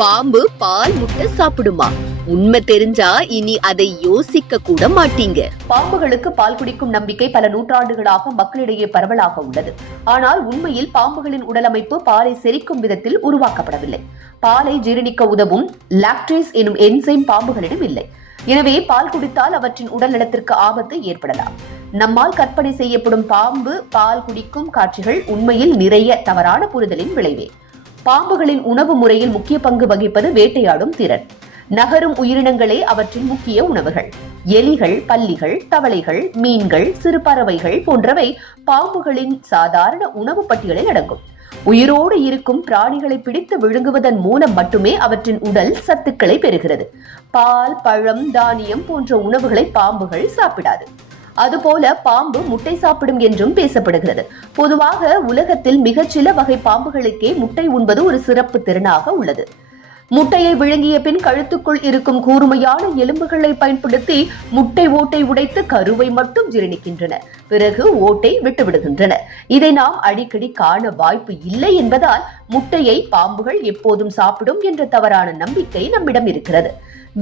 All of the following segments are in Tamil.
பாம்பு பால் முட்டை சாப்பிடுமா? உண்மை தெரிஞ்சா இனி அதை யோசிக்க கூட மாட்டீங்க. பாம்புகளுக்கு பால் குடிக்கும் நம்பிக்கை பல நூற்றாண்டுகளாக மக்களிடையே பரவலாக உள்ளது. ஆனால் உண்மையில் பாம்புகளின் உடலமைப்பு பாலை செரிக்கும் விதத்தில் உருவாக்கப்படவில்லை. பாலை ஜீரணிக்க உதவும் லாக்டேஸ் எனும் என்சைம் பாம்புகளிடம் இல்லை. எனவே பால் குடித்தால் அவற்றின் உடல் நலத்திற்கு ஆபத்து ஏற்படலாம். நம்மால் கற்பனை செய்யப்படும் பாம்பு பால் குடிக்கும் காட்சிகள் உண்மையில் நிறைய தவறான புரிதலின் விளைவே. பாம்புகளின் உணவு முறையில் முக்கிய பங்கு வகிப்பது வேட்டையாடும் திறன். நகரும் உயிரினங்களே அவற்றின் முக்கிய உணவுகள். எலிகள், பல்லிகள், தவளைகள், மீன்கள், சிறு பறவைகள் போன்றவை பாம்புகளின் சாதாரண உணவு பட்டியலில் அடங்கும். உயிரோடு இருக்கும் பிராணிகளை பிடித்து விழுங்குவதன் மூலம் மட்டுமே அவற்றின் உடல் சத்துக்களை பெறுகிறது. பால், பழம், தானியம் போன்ற உணவுகளை பாம்புகள் சாப்பிடாது. அதுபோல பாம்பு முட்டை சாப்பிடும் என்றும் பேசப்படுகிறது. பொதுவாக உலகத்தில் மிகச்சில வகை பாம்புகளுக்கே முட்டை உண்பது ஒரு சிறப்பு திறனாக உள்ளது. முட்டையை விழுங்கிய பின் கழுத்துக்குள் இருக்கும் கூர்மையான எலும்புகளை பயன்படுத்தி முட்டை ஓட்டை உடைத்து கருவை மட்டும் ஜீரணிக்கின்றன. பிறகு ஓட்டை விட்டுவிடுகின்றன. இதை நாம் அடிக்கடி காண வாய்ப்பு இல்லை என்பதால் முட்டையை பாம்புகள் எப்போதும் சாப்பிடும் என்ற தவறான நம்பிக்கை நம்மிடம் இருக்கிறது.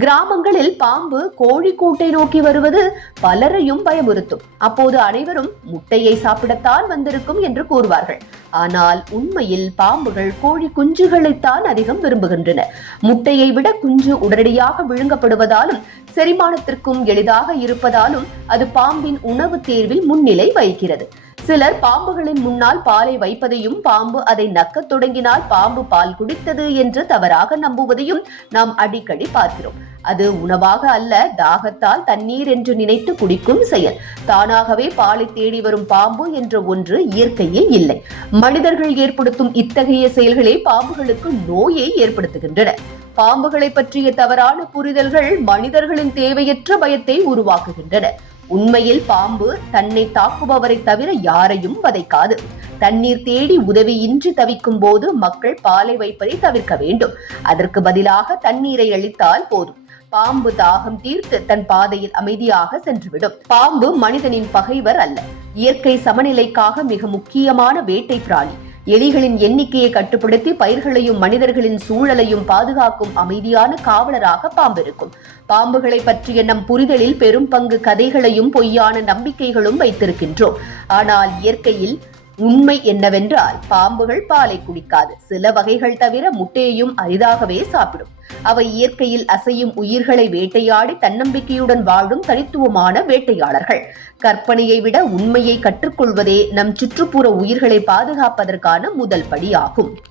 கிராமங்களில் பாம்பு கோழி கூட்டை நோக்கி வருவது பலரையும் பயமுறுத்தும். அப்போது அனைவரும் முட்டையை சாப்பிடத்தான் வந்திருக்கும் என்று கூறுவார்கள். ஆனால் உண்மையில் பாம்புகள் கோழி குஞ்சுகளைத்தான் அதிகம் விரும்புகின்றன. முட்டையை விட குஞ்சு உடனடியாக விழுங்கப்படுவதாலும் செரிமானத்திற்கும் எளிதாக இருப்பதாலும் அது பாம்பின் உணவு தேர்வில் முன்னிலை வகிக்கிறது. சிலர் பாம்புகளின் முன்னால் பாலை வைப்பதையும் பாம்பு அதை நக்கத் தொடங்கினால் பாம்பு பால் குடித்தது என்று தவறாக நம்புவதையும் நாம் அடிக்கடி பார்க்கிறோம். அது உணவாக அல்ல, தாகத்தால் தண்ணீர் என்று நினைத்து குடிக்கும் செயல். தானாகவே பாலை தேடி வரும் பாம்பு என்ற ஒன்று இயற்கையில் இல்லை. மனிதர்கள் ஏற்படுத்தும் இத்தகைய செயல்களே பாம்புகளுக்கு நோயை ஏற்படுத்துகின்றன. பாம்புகளை பற்றிய தவறான புரிதல்கள் மனிதர்களின் தேவையற்ற பயத்தை உருவாக்குகின்றன. உண்மையில் பாம்பு தன்னை தாக்குபவரை தவிர யாரையும் வதைக்காது. தண்ணீர் தேடி உதவியின்றி தவிக்கும் போது மக்கள் பாலை வைப்பதை தவிர்க்க வேண்டும். அதற்கு பதிலாக தண்ணீரை அளித்தால் போதும். பாம்பு தாகம் தீர்த்து தன் பாதையில் அமைதியாக சென்றுவிடும். பாம்பு மனிதனின் பகைவர் அல்ல. இயற்கை சமநிலைக்காக மிக முக்கியமான வேட்டை பிராணி. எலிகளின் எண்ணிக்கையை கட்டுப்படுத்தி பயிர்களையும் மனிதர்களின் சூழலையும் பாதுகாக்கும் அமைதியான காவலராக பாம்பு இருக்கும். பாம்புகளை பற்றிய நம் புரிதலில் பெரும் பங்கு கதைகளையும் பொய்யான நம்பிக்கைகளும் வைத்திருக்கின்றோம். ஆனால் இயற்கையில் உண்மை என்னவென்றால் பாம்புகள் பாலை குடிக்காது. சில வகைகள் தவிர முட்டையையும் அரிதாகவே சாப்பிடும். அவை இயற்கையில் அசையும் உயிர்களை வேட்டையாடி தன்னம்பிக்கையுடன் வாழும் தனித்துவமான வேட்டையாளர்கள். கற்பனையை விட உண்மையை கற்றுக்கொள்வதே நம் சுற்றுப்புற உயிர்களை பாதுகாப்பதற்கான முதல் படியாகும்.